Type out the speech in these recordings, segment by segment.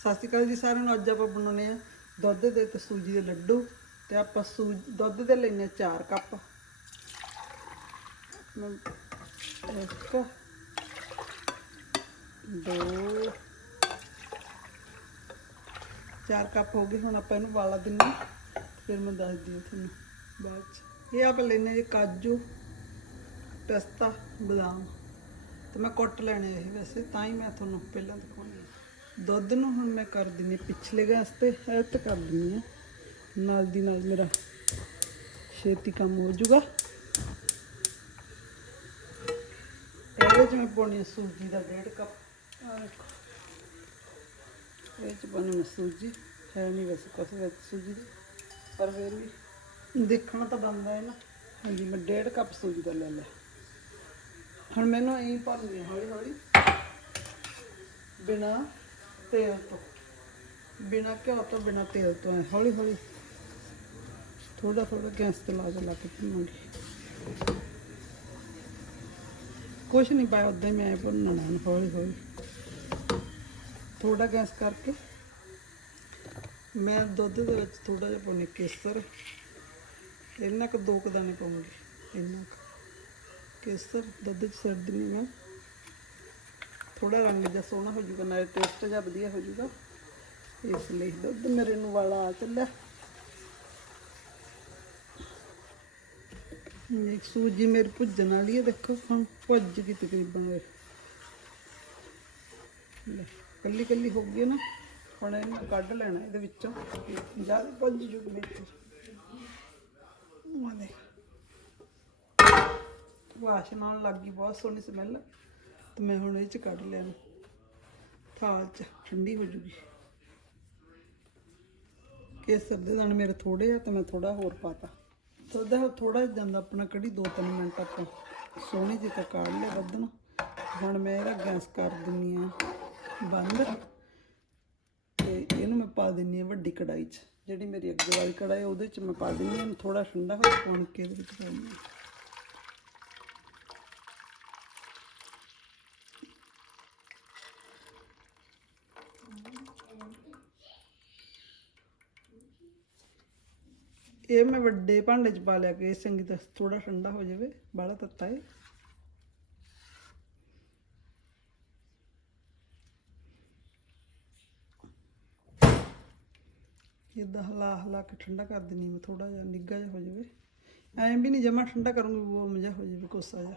ਸਤਿ ਸ਼੍ਰੀ ਅਕਾਲ ਜੀ ਸਾਰਿਆਂ ਨੂੰ। ਅੱਜ ਆਪਾਂ ਬਣਾਉਣੇ ਆ ਦੁੱਧ ਦੇ ਤੇ ਸੂਜੀ ਦੇ ਲੱਡੂ ਤੇ ਆਪਾਂ ਸੂ ਦੁੱਧ ਦੇ ਲੈਣੇ 4 ਕੱਪ। ਇੱਕ, ਦੋ, ਚਾਰ ਕੱਪ ਹੋ ਗਏ। ਹੁਣ ਆਪਾਂ ਇਹਨੂੰ ਵਾਲਾ ਦਿੰਨੇ ਹਾਂ। ਫਿਰ ਮੈਂ ਦੱਸਦੀ ਹਾਂ ਤੁਹਾਨੂੰ ਬਾਅਦ ਚ। ਇਹ ਆਪਾਂ ਲੈਣੇ ਜੀ ਕਾਜੂ, ਪਸਤਾ, ਬਦਾਮ। ਤੇ ਮੈਂ ਕੁੱਟ ਲੈਣੇ ਇਹ ਵੈਸੇ, ਤਾਂ ਹੀ ਮੈਂ ਤੁਹਾਨੂੰ ਪਹਿਲਾਂ ਦਿਖਾਉਣੀ ਆ। ਦੁੱਧ ਨੂੰ ਹੁਣ ਮੈਂ ਕਰ ਦਿੰਨੀ ਹਾਂ ਪਿਛਲੇ ਗੈਸ ਤੇ ਐਟ ਕਰ ਦਿੰਨੀ ਆ ਨਾਲ ਦੀ ਨਾਲ ਮੇਰਾ ਛੇਤੀ ਕੰਮ ਹੋ ਜਾਊਗਾ। ਇਹਦੇ ਚ ਮੈਂ ਪਾਉਣੀ ਸੂਜੀ ਦਾ ਡੇਢ ਕੱਪ। ਆਹ ਦੇਖੋ। ਇਹ ਚ ਪਾਉਣੀ ਮੈਂ ਸੂਜੀ। ਹੈ ਨਹੀਂ ਵੈਸੇ ਕੁਛ ਵਿੱਚ ਸੂਜੀ ਦੀ, ਪਰ ਫਿਰ ਵੀ ਦੇਖਣਾ ਤਾਂ ਬਣਦਾ ਹੈ ਨਾ। ਹਾਂਜੀ, ਮੈਂ ਡੇਢ ਕੱਪ ਸੂਜੀ ਦਾ ਲੈ ਲਿਆ। ਹੁਣ ਮੈਨੂੰ ਇਹ ਭਰਨੀ ਹੈ ਹੌਲੀ ਹੌਲੀ ਬਿਨਾ ਤੇਲ ਤੋਂ। ਬਿਨਾ ਘਿਓ ਤੋਂ, ਬਿਨਾ ਤੇਲ ਤੋਂ ਐਂ, ਹੌਲੀ ਹੌਲੀ। ਥੋੜਾ ਥੋੜਾ ਗੈਸ ਤੇ ਲਾ ਕੇ ਲਾ ਕੇ ਭੁੰਨਾਂਗੀ ਕੁਛ ਨਹੀਂ ਪਾਇਆ ਉਦਾਂ ਹੀ ਮੈਂ ਭੁੰਨਣਾ ਹੌਲੀ ਹੌਲੀ। ਥੋੜਾ ਗੈਸ ਕਰਕੇ, ਮੈਂ ਦੁੱਧ ਦੇ ਵਿੱਚ ਥੋੜਾ ਜਿਹਾ ਪਾਉਣੀ ਕੇਸਰ। ਇੰਨਾ ਕੁ ਦੋ ਕੁ ਦਾਣੇ ਪਾਉਂਗੀ, ਇੰਨਾ ਕੁ। ਕੇਸਰ ਦੁੱਧ ਚ ਸਿਰ ਦਿੰਨੀ ਮੈਂ। ਥੋੜਾ ਰੰਗ ਜਿਹਾ ਸੋਹਣਾ ਹੋ ਜਾਊਗਾ, ਨਾਲੇ ਟੇਸਟ ਜਿਹਾ ਵਧੀਆ ਹੋ ਜਾਊਗਾ। ਇਸ ਲਈ ਦੁੱਧ ਮੇਰੇ ਨੂੰ ਵਾਲਾ ਆ ਚੱਲਿਆ। ਇੱਕ ਸੂਜੀ ਮੇਰੀ ਭੁੱਜਣ ਵਾਲੀ ਹੈ ਦੇਖੋ, ਹੁਣ ਭੁੱਜ ਗਈ ਤਕਰੀਬਨ ਇਹ। ਕੱਲੀ ਕੱਲੀ ਹੋ ਗਈ ਨਾ, ਹੁਣ ਇਹਨੂੰ ਕੱਢ ਲੈਣਾ ਇਹਦੇ ਵਿੱਚੋਂ। ਜ਼ਿਆਦਾ ਭੁੱਜ ਜੂਗੀ ਵਿੱਚ ਆ ਦੇਖ। ਵਾਸ਼ਨਾ ਆਉਣ ਲੱਗ ਗਈ, ਬਹੁਤ ਸੋਹਣੀ ਸਮੈਲ ਤੇ ਮੈਂ ਹੁਣ ਇਹ ਚ ਕੱਢ ਲਿਆ ਥਾਲ ਚ, ਠੰਡੀ ਹੋ ਜੂਗੀ। ਕੇਸਰ ਦੇ ਦਾਣੇ ਮੇਰੇ ਥੋੜੇ ਆ ਤਾਂ ਮੈਂ ਥੋੜਾ ਹੋਰ ਪਾਤਾ। ਥੋੜਾ ਥੋੜਾ ਜਾਂਦਾ ਆਪਣਾ ਕੜੀ 2-3 ਮਿੰਟ ਆਪਾਂ ਸੋਹਣੀ ਜਿਹੀ ਤਾਂ ਕਾੜ ਲਿਆ ਵੱਧਣਾ। ਹੁਣ ਮੈਂ ਇਹਦਾ ਗੈਸ ਕਰ ਦਿੰਨੀ ਆ ਬੰਦ। ਤੇ ਇਹਨੂੰ ਮੈਂ ਪਾ ਦਿੰਨੀ ਆ ਵੱਡੀ ਕੜਾਈ 'ਚ। ਜਿਹੜੀ ਮੇਰੀ ਅੱਗੇ ਵਾਲੀ ਕੜਾਈ ਉਹਦੇ 'ਚ ਮੈਂ ਪਾ ਦਿੰਨੀ ਆ। ਇਹਨੂੰ ਥੋੜਾ ਠੰਡਾ ਹੋ ਜਾਏ ਪਾਉਣ ਕੇ ਇਹਦੇ ਵਿੱਚ ਪਾਉਂਦੀ ਦਿੰਨੀ ਆ। ਇਹ ਮੈਂ ਵੱਡੇ ਭਾਂਡੇ 'ਚ ਪਾ ਲਿਆ ਕਿ ਚੰਗੀ ਤਰ੍ਹਾਂ ਥੋੜਾ ਠੰਡਾ ਹੋ ਜਾਵੇ, ਬਾਹਲਾ ਤੱਤਾ ਹੈ ਇਦਾਂ ਹਲਾ ਹਲਾ ਕੇ ਠੰਡਾ ਕਰ ਦਿੰਨੀ ਮੈਂ ਥੋੜਾ ਜਿਹਾ ਨਿੱਘਾ ਜਿਹਾ ਹੋ ਜਾਵੇ। ਐਂ ਵੀ ਨਹੀਂ ਜਮਾ ਠੰਡਾ ਕਰੂੰਗੀ ਉਹ ਮਜ਼ਾ ਹੋ ਜਾਵੇ, ਕੋਸਾ ਜਿਹਾ।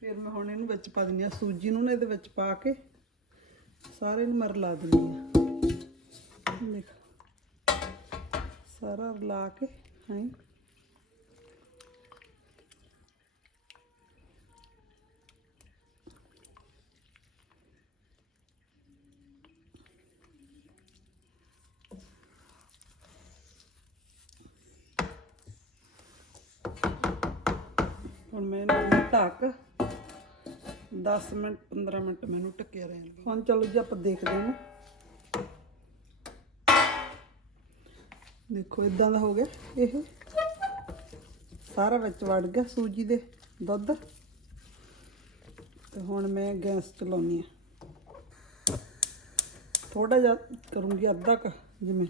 ਫਿਰ ਮੈਂ ਹੁਣ ਇਹਨੂੰ ਵਿੱਚ ਪਾ ਦਿੰਨੀ ਆ ਸੂਜੀ ਨੂੰ ਨਾ ਇਹਦੇ ਵਿੱਚ ਪਾ ਕੇ ਸਾਰੇ ਨੂੰ ਮਰ ਲਾ ਦਿੰਨੀ ਆ ਸਾਰਾ ਕੇ ਹੈ ਹੁਣ ਮੈਂ ਇਹਨੂੰ ਢੱਕ 10 ਮਿੰਟ 15 ਮਿੰਟ ਮੈਨੂੰ ਢੱਕਿਆ ਰਹਿਣ ਹੁਣ ਚਲੋ ਜੀ, ਆਪਾਂ ਦੇਖਦੇ ਹਾਂ ਦੇਖੋ ਇਦਾਂ ਦਾ ਹੋ ਗਿਆ ਇਹ। ਸਾਰਾ ਵਿੱਚ ਵੜ ਗਿਆ ਸੂਜੀ ਦੇ ਦੁੱਧ। ਤੇ ਹੁਣ ਮੈਂ ਗੈਸ ਚਲਾਉਣੀ ਆ। ਥੋੜਾ ਜਿਹਾ ਕਰੂੰਗੀ ਅੱਧਾ ਕ, ਜਿਵੇਂ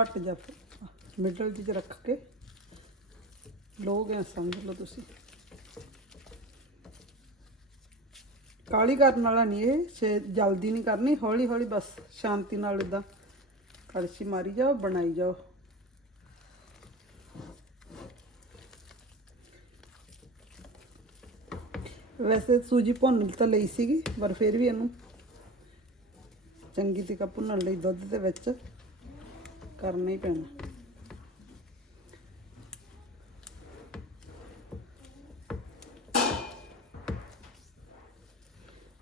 ਘੱਟ ਜਾ ਮਿਡਲ ਚ ਰੱਖ ਕੇ। ਲੋ ਗੈਸ, ਸਮਝ ਲਓ ਤੁਸੀਂ। ਕਾਲੀ ਕਰਨ ਵਾਲਾ ਨਹੀਂ ਇਹ, ਛੇ ਜਲਦੀ ਨਹੀਂ ਕਰਨੀ ਹੌਲੀ ਹੌਲੀ ਬਸ ਸ਼ਾਂਤੀ ਨਾਲ ਇਦਾਂ ਕੜਛੀ ਮਾਰੀ ਜਾਓ, ਬਣਾਈ ਜਾਓ। ਵੈਸੇ ਸੂਜੀ ਭੁੰਨ ਤਾਂ ਲਈ ਸੀਗੀ, ਪਰ ਫਿਰ ਵੀ ਇਹਨੂੰ ਚੰਗੀ ਤਰ੍ਹਾਂ ਭੁੰਨਣ ਲਈ ਦੁੱਧ ਦੇ ਵਿੱਚ ਕਰਨਾ ਹੀ ਪੈਣਾ।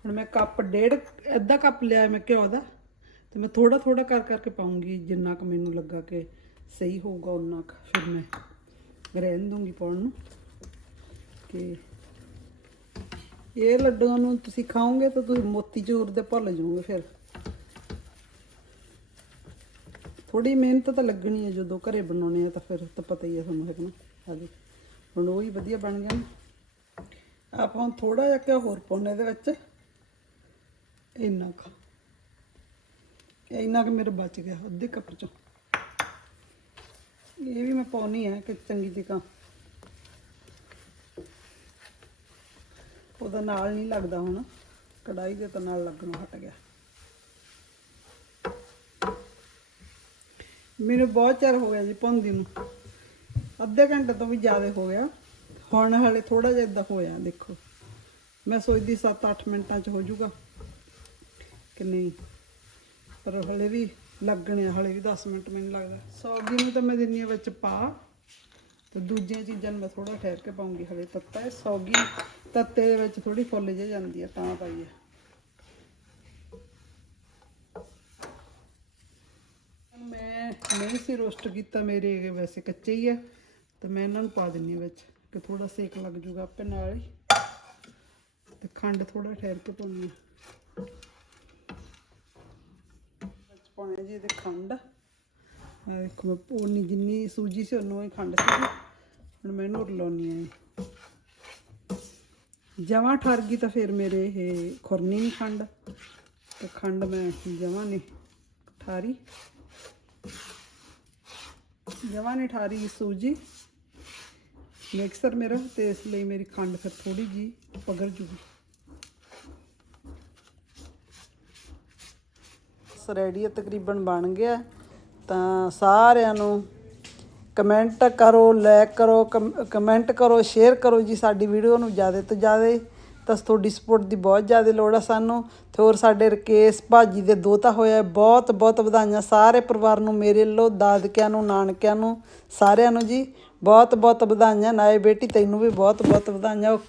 ਹੁਣ ਮੈਂ ਕੱਪ ਡੇਢ, ਅੱਧਾ ਕੱਪ ਲਿਆ ਮੈਂ ਘਿਓ ਦਾ। ਤੇ ਮੈਂ ਥੋੜਾ ਥੋੜਾ ਕਰ ਕਰਕੇ ਪਾਉਂਗੀ, ਜਿੰਨਾ ਕੁ ਮੈਨੂੰ ਲੱਗਾ ਕਿ ਸਹੀ ਹੋਊਗਾ ਉਨਾ ਕੁ ਫਿਰ ਮੈਂ ਰਹਿਣ ਦੂੰਗੀ ਪਾਉਣ ਨੂੰ। ਕਿ ਇਹ ਲੱਡੂਆਂ ਨੂੰ ਤੁਸੀਂ ਖਾਓਗੇ ਤਾਂ ਤੁਸੀਂ ਮੋਤੀ ਚੂਰ ਦੇ ਭੁੱਲ ਜਾਓਗੇ ਫਿਰ। ਥੋੜੀ ਮਿਹਨਤ ਤਾਂ ਲੱਗਣੀ ਹੈ, ਜਦੋਂ ਘਰੇ ਬਣਾਉਣੇ ਆ ਤਾਂ ਫਿਰ ਤਾਂ ਪਤਾ ਹੀ ਹੈ ਤੁਹਾਨੂੰ ਹੈ ਨਾ ਹਾਂਜੀ ਹੁਣ ਉਹ ਹੀ ਵਧੀਆ ਬਣ ਗਿਆ ਨਾ। ਆਪਾਂ ਥੋੜਾ ਜਿਹਾ ਘਿਓ ਹੋਰ ਪਾਉਣੇ ਇਹਦੇ ਵਿੱਚ। ਇੰਨਾ ਖਾ ਇੰਨਾ ਕਿ ਮੇਰੇ ਬਚ ਗਿਆ, ਅੱਧੇ ਕੱਪ ਚੋਂ। ਇਹ ਵੀ ਮੈਂ ਪਾਉਣੀ ਹੈ ਕਿ ਚੰਗੀ ਤਰ੍ਹਾਂ ਉਹਦਾ ਨਾਲ ਨਹੀਂ ਲੱਗਦਾ ਹੁਣ। ਕੜਾਈ ਦੇ ਤਾਂ ਨਾਲ ਲੱਗਣੋਂ ਹਟ ਗਿਆ। ਮੈਨੂੰ ਬਹੁਤ ਚਿਰ ਹੋ ਗਿਆ ਜੀ ਭੁੰਦੀ ਨੂੰ। ਅੱਧੇ ਘੰਟੇ ਤੋਂ ਵੀ ਜ਼ਿਆਦਾ ਹੋ ਗਿਆ। ਹੁਣ ਹਲੇ ਥੋੜਾ ਜਿਹਾ ਇਦਾਂ ਹੋਇਆ, ਦੇਖੋ। ਮੈਂ ਸੋਚਦੀ 7-8 ਮਿੰਟਾਂ ਚ ਹੋ ਜਾਊਗਾ ਕਿ ਨਹੀਂ। ਪਰ ਹਲੇ ਵੀ ਲੱਗਣੇ ਆ, ਹਲੇ ਵੀ 10 ਮਿੰਟ ਮੈਨੂੰ ਲੱਗਦਾ। ਸੌਗੀ ਨੂੰ ਤਾਂ ਮੈਂ ਦਿੰਨੀ ਆ ਵਿੱਚ ਪਾ। ਤੇ ਦੂਜੀਆਂ ਚੀਜ਼ਾਂ ਨੂੰ ਮੈਂ ਥੋੜਾ ਠਹਿਰ ਕੇ ਪਾਉਂਗੀ ਹਲੇ ਤੱਤਾ ਹੈ। ਸੌਗੀ ਤੱਤੇ ਦੇ ਵਿੱਚ ਥੋੜੀ ਫੁੱਲ ਜੇ ਜਾਂਦੀ ਆ ਤਾਂ ਪਾਈ ਆ। ਮੈਂ ਨਹੀਂ ਸੀ ਰੋਸਟ ਕੀਤਾ ਮੇਰੇ ਇਹ ਵੈਸੇ ਕੱਚੇ ਹੀ ਆ। ਤੇ ਮੈਂ ਇਹਨਾਂ ਨੂੰ ਪਾ ਦਿੰਨੀ ਹਾਂ ਵਿੱਚ ਕਿ ਥੋੜਾ ਸੇਕ ਲੱਗ ਜੂਗਾ ਆਪੇ ਨਾਲ ਹੀ। ਤੇ ਖੰਡ ਥੋੜਾ ਠਹਿਰ ਕੇ ਪਾਉਣੀ ਆ। ਪਾਉਣੇ ਜੀ ਇਹਦੇ ਖੰਡ। ਦੇਖੋ ਮੈਂ ਪੋਣੀ ਜਿੰਨੀ ਸੂਜੀ ਸੀ ਉਹਨੂੰ ਹੀ ਖੰਡ ਸੀ। ਹੁਣ ਮੈਂ ਇਹਨੂੰ ਰਲਾਉਣੀ ਆ ਜਮਾਂ ਠਰ ਗਈ ਤਾਂ ਫਿਰ ਮੇਰੇ ਇਹ ਖੁਰਨੀ ਨਹੀਂ ਖੰਡ। ਤੇ ਖੰਡ ਮੈਂ ਜਮਾਂ ਨਹੀਂ ਠਾਰੀ। ਜਮਾਂ ਨਹੀਂ ਠਾਰੀ ਸੂਜੀ। ਮਿਕਸਰ ਮੇਰਾ ਤੇ ਇਸ ਲਈ ਮੇਰੀ ਖੰਡ ਫਿਰ ਥੋੜੀ ਜੀ ਪਗਲ ਜੂਗੀ। ਰੈਡੀ ਤਕਰੀਬਨ ਬਣ ਗਿਆ। ਤਾਂ ਸਾਰਿਆਂ ਨੂੰ ਕਮੈਂਟ ਕਰੋ ਲਾਈਕ ਕਰੋ, ਕਮ- ਕਮੈਂਟ ਕਰੋ ਸ਼ੇਅਰ ਕਰੋ ਜੀ ਸਾਡੀ ਵੀਡੀਓ ਨੂੰ ਜ਼ਿਆਦਾ ਤੋਂ ਜ਼ਿਆਦਾ। ਤਾਂ ਤੁਹਾਡੀ ਸਪੋਰਟ ਦੀ ਬਹੁਤ ਜ਼ਿਆਦਾ ਲੋੜ ਆ ਸਾਨੂੰ। ਤੇ ਹੋਰ ਸਾਡੇ ਰਕੇਸ਼ ਭਾਜੀ ਦੇ ਦੋਤਾ ਹੋਇਆ, ਬਹੁਤ ਬਹੁਤ ਵਧਾਈਆਂ ਸਾਰੇ ਪਰਿਵਾਰ ਨੂੰ, ਮੇਰੇ ਵੱਲੋਂ, ਦਾਦਕਿਆਂ ਨੂੰ, ਨਾਨਕਿਆਂ ਨੂੰ, ਸਾਰਿਆਂ ਨੂੰ ਜੀ। ਬਹੁਤ ਬਹੁਤ ਵਧਾਈਆਂ, ਨਾਏ ਬੇਟੀ, ਤੈਨੂੰ ਵੀ ਬਹੁਤ ਬਹੁਤ ਵਧਾਈਆਂ, ਓਕੇ।